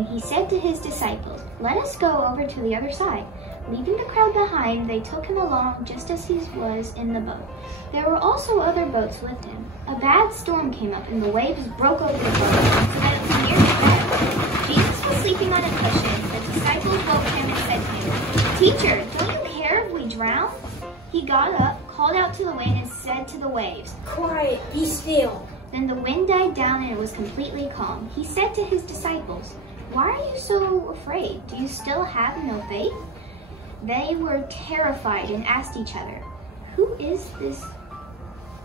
evening, he said to his disciples, "Let us go over to the other side." Leaving the crowd behind, they took him along just as he was in the boat. There were also other boats with him. A bad storm came up and the waves broke over the boat so that it was nearly wrecked. Jesus was sleeping on a cushion. The disciples woke him and said to him, "Teacher, don't you care if we drown?" He got up, called out to the wind, and said to the waves, "Quiet, be still." Then the wind died down and it was completely calm. He said to his disciples, "Why are you so afraid? Do you still have no faith?" They were terrified and asked each other, "Who is this?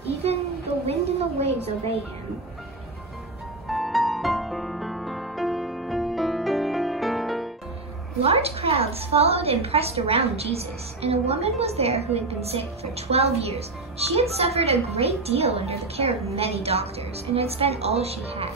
Even the wind and the waves obey him." Large crowds followed and pressed around Jesus, and a woman was there who had been sick for 12 years. She had suffered a great deal under the care of many doctors and had spent all she had.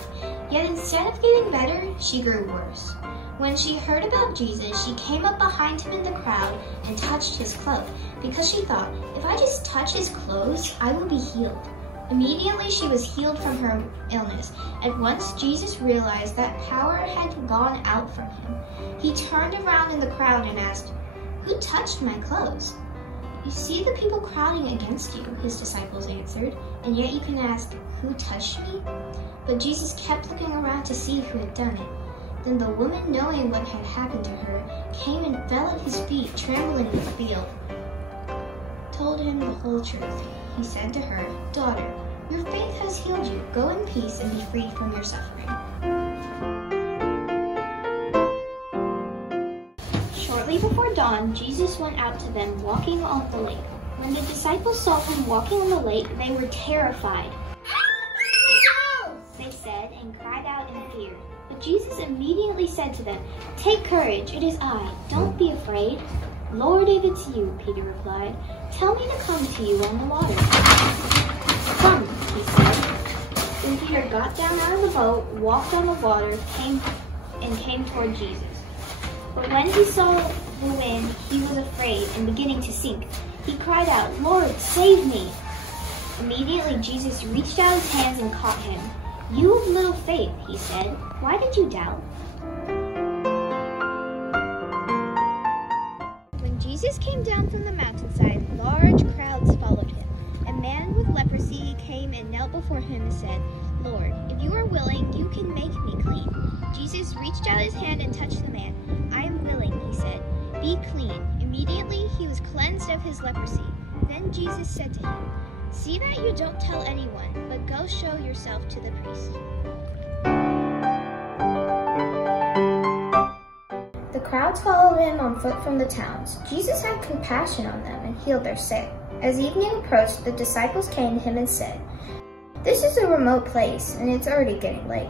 Yet instead of getting better, she grew worse. When she heard about Jesus, she came up behind him in the crowd and touched his cloak, because she thought, "If I just touch his clothes, I will be healed." Immediately she was healed from her illness. At once Jesus realized that power had gone out from him. He turned around in the crowd and asked, "Who touched my clothes?" "You see the people crowding against you," his disciples answered, "and yet you can ask, 'Who touched me?'" But Jesus kept looking around to see who had done it. Then the woman, knowing what had happened to her, came and fell at his feet, trembling with fear. Told him the whole truth. He said to her, "Daughter, your faith has healed you. Go in peace and be free from your suffering." Shortly before dawn, Jesus went out to them walking on the lake. When the disciples saw him walking on the lake, they were terrified. They said and cried out in fear. But Jesus immediately said to them, "Take courage, it is I. Don't be afraid." "Lord, if it's you," Peter replied, "tell me to come to you on the water." "Come," he said. Then Peter got down out of the boat, walked on the water, came toward Jesus. But when he saw the wind, he was afraid and beginning to sink. He cried out, "Lord, save me!" Immediately Jesus reached out his hands and caught him. "You of little faith," he said, "why did you doubt?" When Jesus came down from the mountainside, large crowds followed him. A man with leprosy came and knelt before him and said, "Lord, if you are willing, you can make me clean." Jesus reached out his hand and touched the man. "I am willing," he said. "Be clean." Immediately he was cleansed of his leprosy. Then Jesus said to him, "See that you don't tell anyone, but go show yourself to the priest." The crowds followed him on foot from the towns. Jesus had compassion on them and healed their sick. As evening approached, the disciples came to him and said, "This is a remote place, and it's already getting late.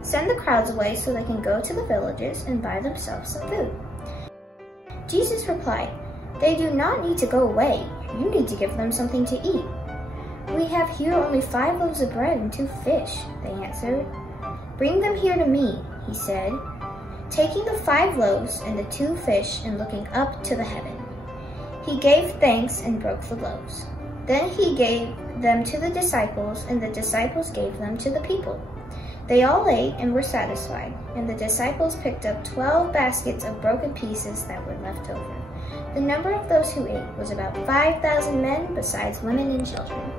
Send the crowds away so they can go to the villages and buy themselves some food." Jesus replied, "They do not need to go away. You need to give them something to eat." "We have here only 5 loaves of bread and 2 fish," they answered. "Bring them here to me," he said, taking the 5 loaves and the 2 fish and looking up to the heaven. He gave thanks and broke the loaves. Then he gave them to the disciples, and the disciples gave them to the people. They all ate and were satisfied, and the disciples picked up 12 baskets of broken pieces that were left over. The number of those who ate was about 5,000 men, besides women and children.